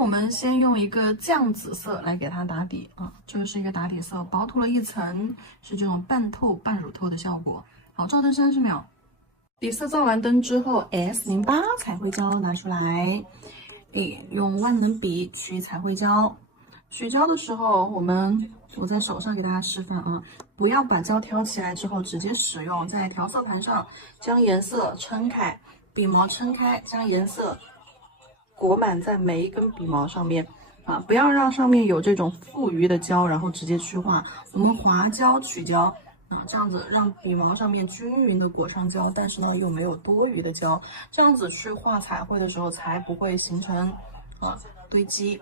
我们先用一个酱紫色来给它打底啊，这个是一个打底色，薄涂了一层，是这种半透半乳透的效果。好，照灯30秒。底色照完灯之后，S08彩绘胶拿出来，用万能笔取彩绘胶。取胶的时候，我在手上给大家示范啊，不要把胶挑起来之后直接使用，在调色盘上将颜色撑开，笔毛撑开，将颜色裹满在每一根笔毛上面啊，不要让上面有这种富余的胶，然后直接去画。我们划胶取胶啊，这样子让笔毛上面均匀的裹上胶，但是呢又没有多余的胶，这样子去画彩绘的时候才不会形成堆积。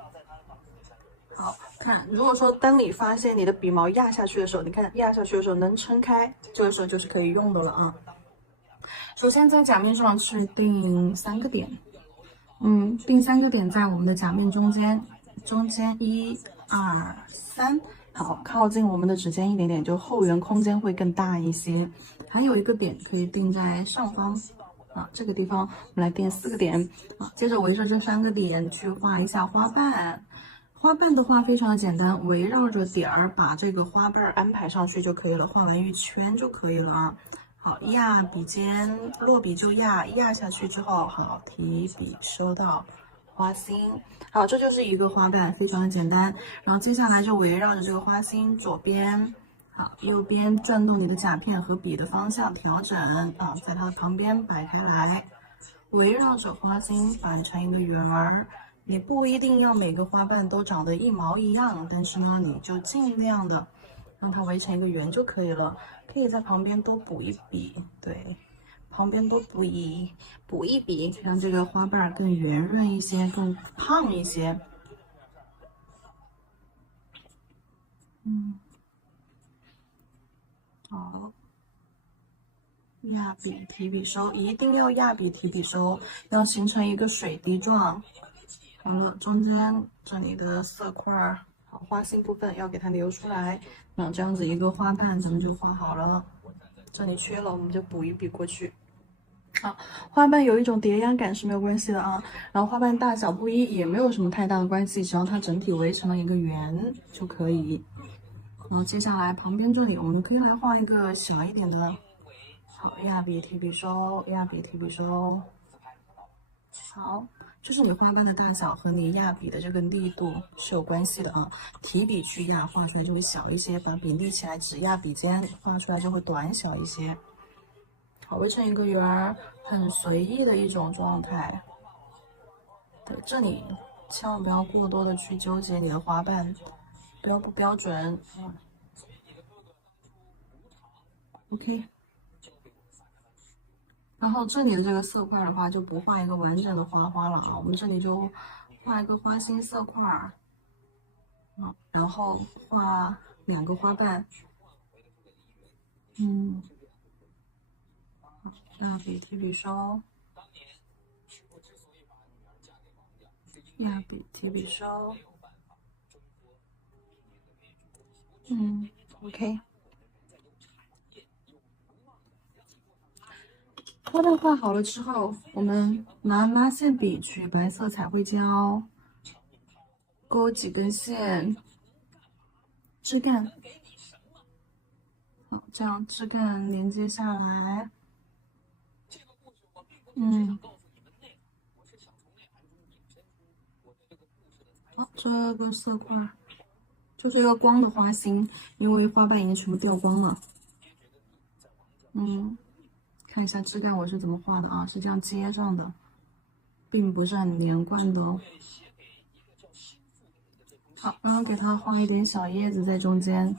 好看，如果说当你发现你的笔毛压下去的时候，你看压下去的时候能撑开，这个时候就是可以用的了啊。首先在甲面上去定3个点，定3个点在我们的甲面中间1、2、3，好，靠近我们的指尖一点点，就后缘空间会更大一些。还有一个点可以定在上方。啊，这个地方我们来定4个点啊，接着围着这3个点去画一下花瓣。花瓣的话非常的简单，围绕着点儿把这个花瓣安排上去就可以了，画完一圈就可以了啊。好，压笔尖，落笔就压，压下去之后，好，提笔收到花心。好，这就是一个花瓣，非常的简单。然后接下来就围绕着这个花心，左边，好，右边转动你的甲片和笔的方向调整啊，在它的旁边摆开来，围绕着花心反成一个圆儿。你不一定要每个花瓣都长得一毛一样，但是呢，你就尽量的让它围成一个圆就可以了。可以在旁边多补一笔，对，旁边多补一笔，让这个花瓣更圆润一些，更胖一些。好，压笔提笔收，一定要压笔提笔收，要形成一个水滴状。好了，中间这里的色块儿，好，花心部分要给它留出来。那这样子一个花瓣咱们就画好了。这里缺了，我们就补一笔过去。好，花瓣有一种叠压感是没有关系的啊，然后花瓣大小不一也没有什么太大的关系，只要它整体围成了一个圆就可以。然后接下来旁边这里我们可以来画一个小一点的，好，压笔提笔收，压笔提笔收。好，就是你花瓣的大小和你压笔的这个力度是有关系的啊。提笔去压，画出来就会小一些；把笔立起来，只压笔尖，画出来就会短小一些。好，围成一个圆儿，很随意的一种状态。对，这里千万不要过多的去纠结你的花瓣标不标准。OK。然后这里的这个色块的话，就不画一个完整的花花了啊，我们这里就画一个花心色块儿，然后画2个花瓣，压笔提笔收，压笔提笔收，OK。花瓣画好了之后，我们拿拉线笔取白色彩绘胶，勾几根线，枝干，好，这样枝干连接下来，好，这个色块就是要光的花心，因为花瓣已经全部掉光了。看一下枝干我是怎么画的啊，是这样接上的，并不是很连贯的哦。好，然后给它画一点小叶子在中间。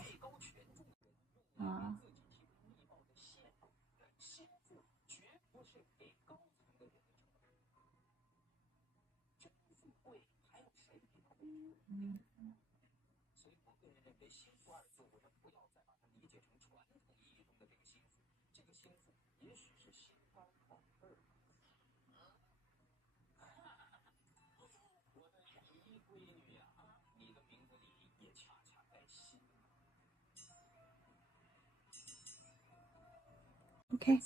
OK，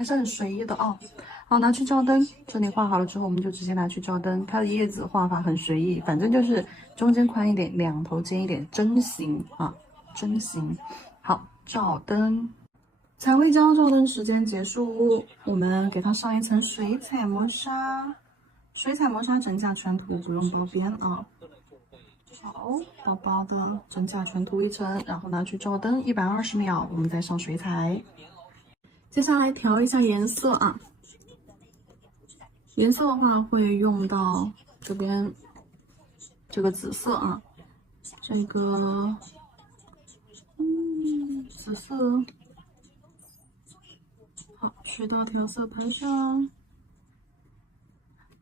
还是很随意的哦。好，拿去照灯，这里画好了之后，我们就直接拿去照灯。它的叶子画法很随意，反正就是中间宽一点，两头尖一点，针形啊，针形。好，照灯。彩绘胶照灯时间结束，我们给它上一层水彩磨砂。水彩磨砂整架全涂，不用包边啊。好，薄薄的整架全涂一层，然后拿去照灯120秒，我们再上水彩。接下来调一下颜色啊，颜色的话会用到这边这个紫色啊，这个紫色。好，去到调色盘上，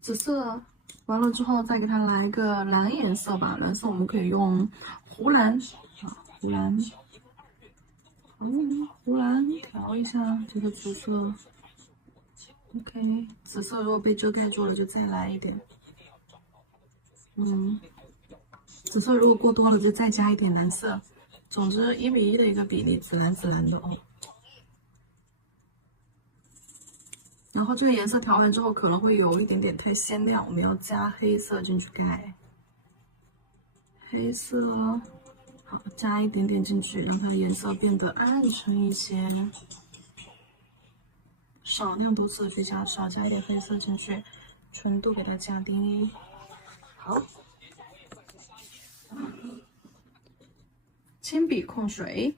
紫色完了之后，再给它来一个蓝颜色吧。蓝色我们可以用湖蓝啊，湖蓝，湖蓝调一下这个紫色。OK，紫色如果被遮盖住了，就再来一点。紫色如果过多了，就再加一点蓝色。总之1:1的一个比例，紫蓝紫蓝的哦。然后这个颜色调完之后，可能会有一点点太鲜亮，我们要加黑色进去盖。黑色，好，加一点点进去，让它的颜色变得暗沉一些。少量多次的去加，少加一点黑色进去，纯度给它加低。好，铅笔控水。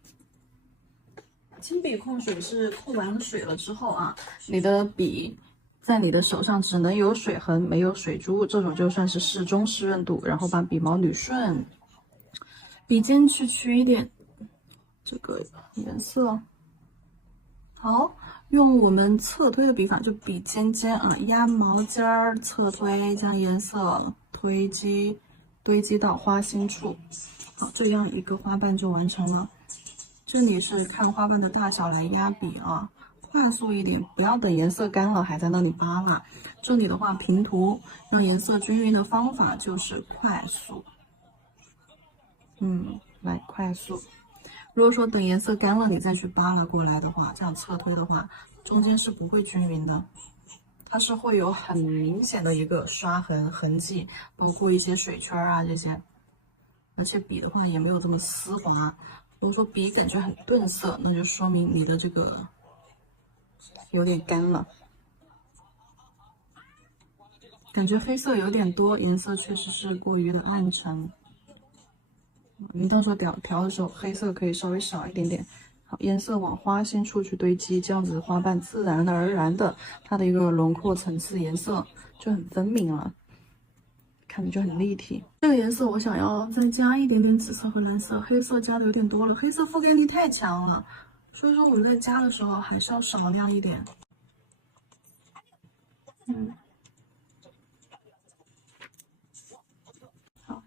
铅笔控水是控完了水了之后啊，你的笔在你的手上只能有水痕，没有水珠，这种就算是适中湿润度。然后把笔毛捋顺，笔尖去取一点这个颜色。好，用我们侧推的笔法，就笔尖尖啊，压毛尖儿，侧推，将颜色堆积到花心处。好，这样一个花瓣就完成了。这里是看花瓣的大小来压笔啊，快速一点，不要等颜色干了还在那里扒拉。这里的话，平涂让颜色均匀的方法就是快速。来快速。如果说等颜色干了你再去扒拉过来的话，这样侧推的话，中间是不会均匀的，它是会有很明显的一个刷痕迹，包括一些水圈啊这些。而且笔的话也没有这么丝滑。如果说笔感觉很钝色，那就说明你的这个有点干了。感觉黑色有点多，颜色确实是过于的暗沉。你到时候调的时候，黑色可以稍微少一点点。好，颜色往花心处去堆积，这样子花瓣自然而然的，它的一个轮廓层次颜色就很分明了，看着就很立体。这个颜色我想要再加一点点紫色和蓝色，黑色加的有点多了，黑色覆盖力太强了，所以说我们在加的时候还是要少量一点。好，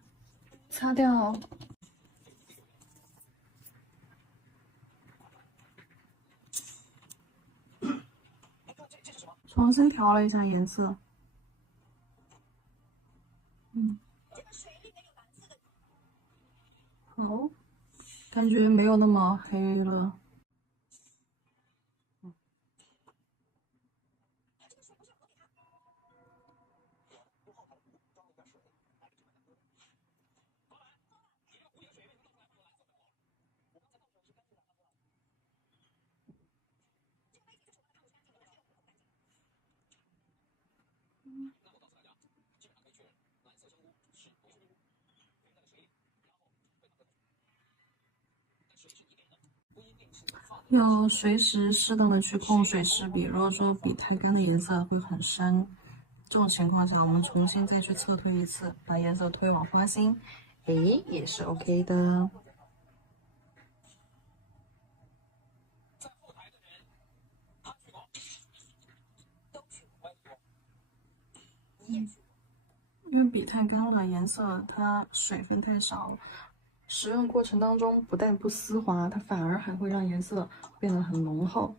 擦掉。重新调了一下颜色，好，感觉没有那么黑了。要随时适当的去控水湿笔，如果说笔太干的颜色会很深，这种情况下我们重新再去侧推一次，把颜色推往花心，也是 OK 的。因为笔太干了，颜色它水分太少，使用过程当中不但不丝滑，它反而还会让颜色变得很浓厚。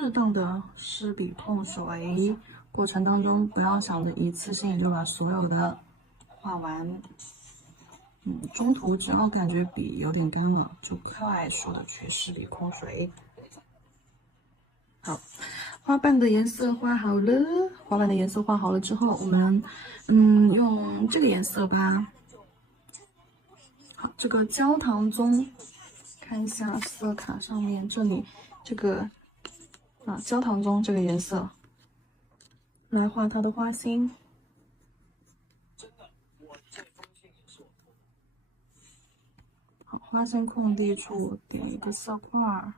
适当的湿笔控水，过程当中不要想着一次性就把所有的画完。中途只要感觉笔有点干了，就快速的去湿笔控水。好，花瓣的颜色画好了，花瓣的颜色画好了之后，我们用这个颜色吧。好，这个焦糖棕，看一下色卡上面这里这个焦糖棕这个颜色，来画它的花心。好，花心空地处点一个色块儿，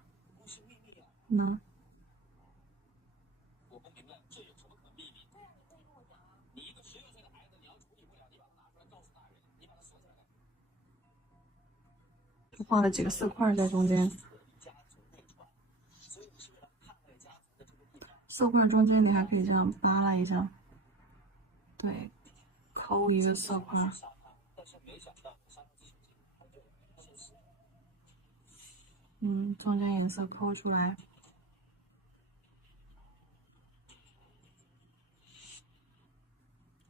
就画了几个色块在中间。色块中间你还可以这样扒拉一下，对，抠一个色块。中间颜色抠出来。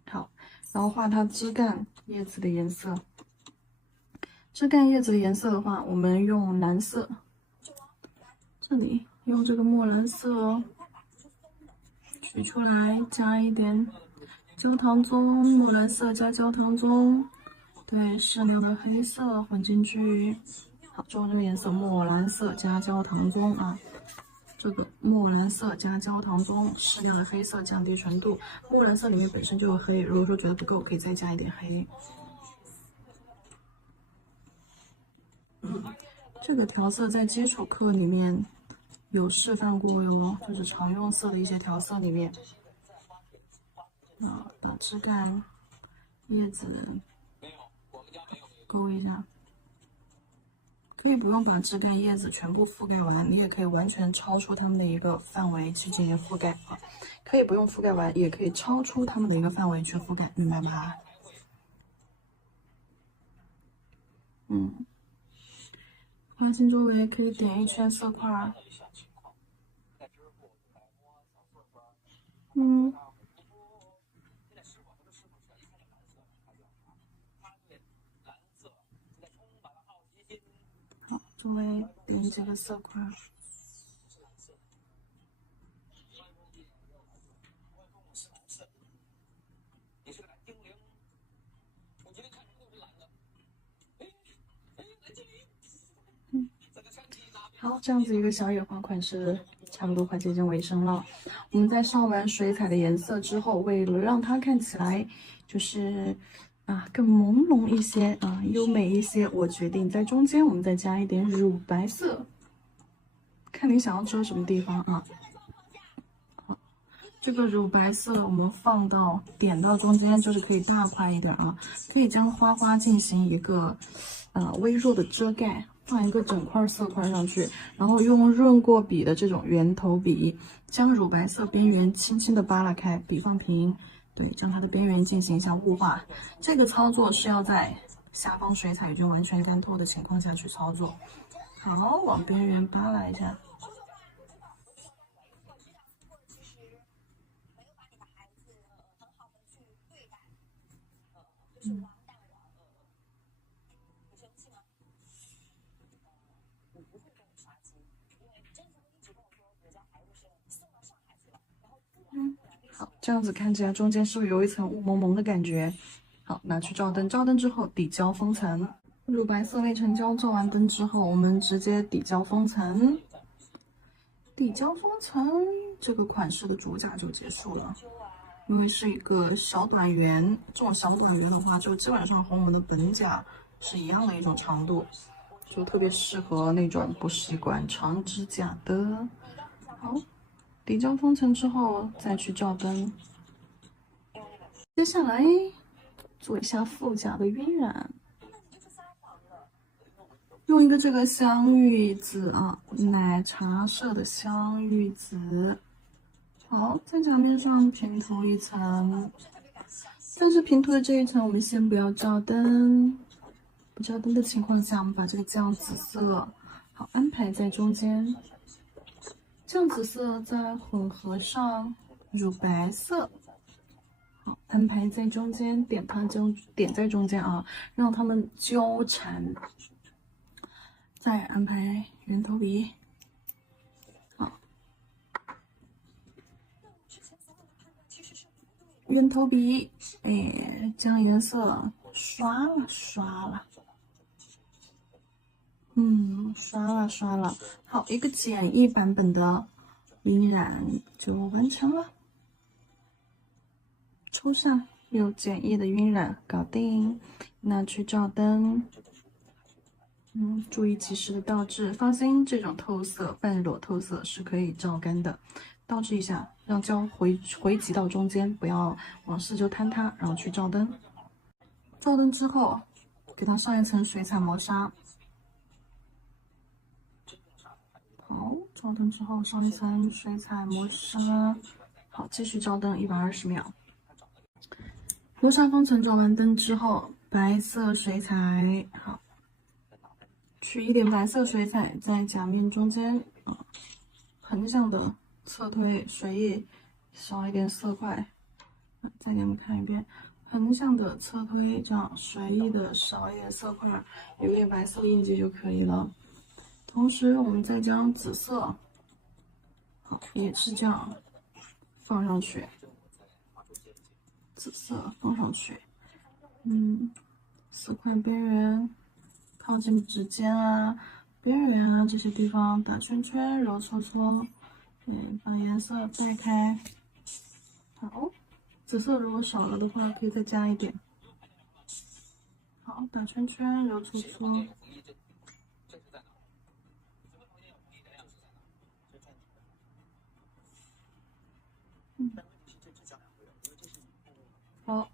好，然后画它枝干叶子的颜色。枝干叶子的颜色的话，我们用蓝色，这里用这个墨蓝色取出来，加一点焦糖棕，墨蓝色加焦糖棕，对，适量的黑色混进去。好，中这个颜色墨蓝色加焦糖棕啊，这个墨蓝色加焦糖棕，适量的黑色降低纯度。墨蓝色里面本身就有黑，如果说觉得不够，可以再加一点黑。这个调色在基础课里面有示范过哟，就是常用色的一些调色里面，把枝干、叶子勾一下，可以不用把枝干、叶子全部覆盖完，你也可以完全超出它们的一个范围去进行覆盖啊，可以不用覆盖完，也可以超出它们的一个范围去覆盖，明白吧？花心周围可以点一圈色块。好，周围点几个色块。好，这样子一个小野花款式差不多快接近尾声了。我们在上完水彩的颜色之后，为了让它看起来就是更朦胧一些优美一些，我决定在中间我们再加一点乳白色，看你想要遮什么地方啊。好，这个乳白色我们放到点到中间，就是可以大块一点啊，可以将花花进行一个微弱的遮盖。放一个整块色块上去，然后用润过笔的这种圆头笔，将乳白色边缘轻轻的扒拉开，笔放平，对，将它的边缘进行一下雾化。这个操作是要在下方水彩已经完全干透的情况下去操作。好，往边缘扒拉一下。好，这样子看起来中间是不是有一层雾蒙蒙的感觉？好，拿去照灯，照灯之后底胶封层，乳白色类成胶，照完灯之后，我们直接底胶封层。底胶封层这个款式的主甲就结束了，因为是一个小短圆，这种小短圆的话，就基本上和我们的本甲是一样的一种长度，就特别适合那种不习惯长指甲的。好。底胶封层之后再去照灯，接下来做一下副甲的晕染，用一个这个香芋紫奶茶色的香芋紫。好，在甲面上平涂一层，但是平涂的这一层我们先不要照灯，不照灯的情况下，我们把这个酱紫色好安排在中间。酱紫色再混合上乳白色，好，安排在中间，点在中间啊，让它们纠缠。再安排圆头笔，好，圆头笔，哎，将颜色刷了，刷了，刷了，好，一个简易版本的晕染就完成了，抽象又简易的晕染搞定，拿去照灯。注意及时的倒置，放心，这种透色半裸透色是可以照干的。倒置一下，让胶回集到中间，不要往四周坍塌，然后去照灯。照灯之后，给它上一层水彩磨砂。好，照灯之后上一层水彩磨砂。好，继续照灯120秒。磨砂封层照完灯之后，白色水彩，好。取一点白色水彩在甲面中间，横向的侧推水印，少一点色块。再给你们看一遍，横向的侧推，这样水印的少一点色块，有点白色印记就可以了。同时，我们再将紫色，好，也是这样放上去，紫色放上去，色块边缘。靠近指尖啊、边缘啊这些地方打圈圈、揉搓搓，把颜色带开。好，紫色如果少了的话，可以再加一点。好，打圈圈、揉搓搓。好。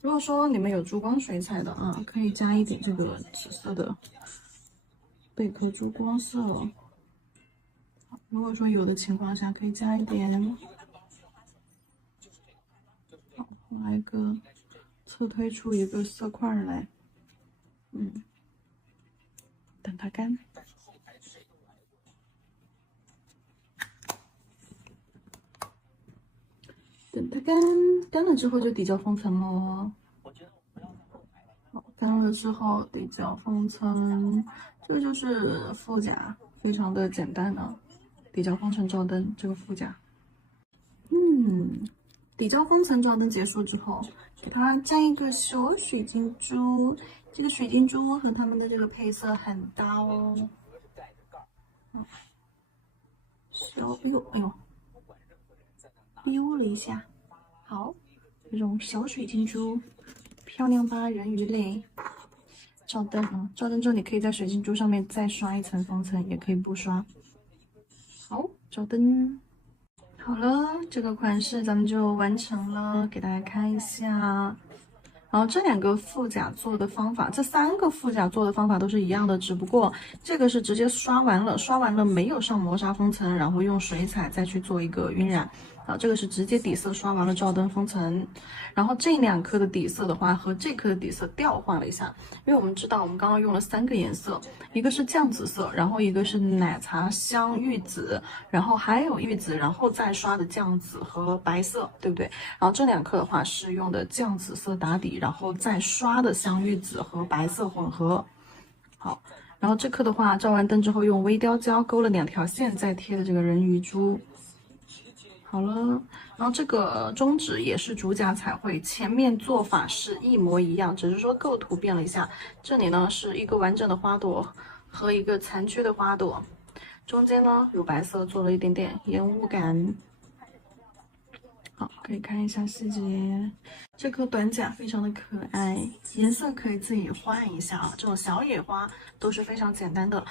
如果说你们有珠光水彩的啊，可以加一点这个紫色的贝壳珠光色。如果说有的情况下，可以加一点。好，来个侧推出一个色块来，等它干。等它干了之后就底胶封层喽。好，干了之后底胶封层，这个就是副甲，非常的简单啊。底胶封层照灯这个副甲，底胶封层照灯结束之后，给它加一个小水晶珠，这个水晶珠和它们的这个配色很搭哦。哎呦，溜了一下，好，这种小水晶珠，漂亮吧？人鱼类。照灯啊，照灯之后你可以在水晶珠上面再刷一层封层，也可以不刷。好，照灯。好了，这个款式咱们就完成了，给大家看一下。然后这2个副甲做的方法，这3个副甲做的方法都是一样的，只不过这个是直接刷完了没有上磨砂封层，然后用水彩再去做一个晕染。这个是直接底色刷完了照灯封层。然后这2颗的底色的话和这颗的底色调换了一下，因为我们知道我们刚刚用了3个颜色，一个是酱紫色，然后一个是奶茶香玉紫，然后还有玉紫，然后再刷的酱紫和白色，对不对？然后这2颗的话是用的酱紫色打底，然后再刷的香玉紫和白色混合。好，然后这颗的话照完灯之后用微雕胶勾了2条线，再贴的这个人鱼珠。好了，然后这个中指也是主甲彩绘，前面做法是一模一样，只是说构图变了一下。这里呢是一个完整的花朵和一个残缺的花朵，中间呢乳白色做了一点点烟雾感。好，可以看一下细节，这颗短甲非常的可爱，颜色可以自己换一下啊，这种小野花都是非常简单的。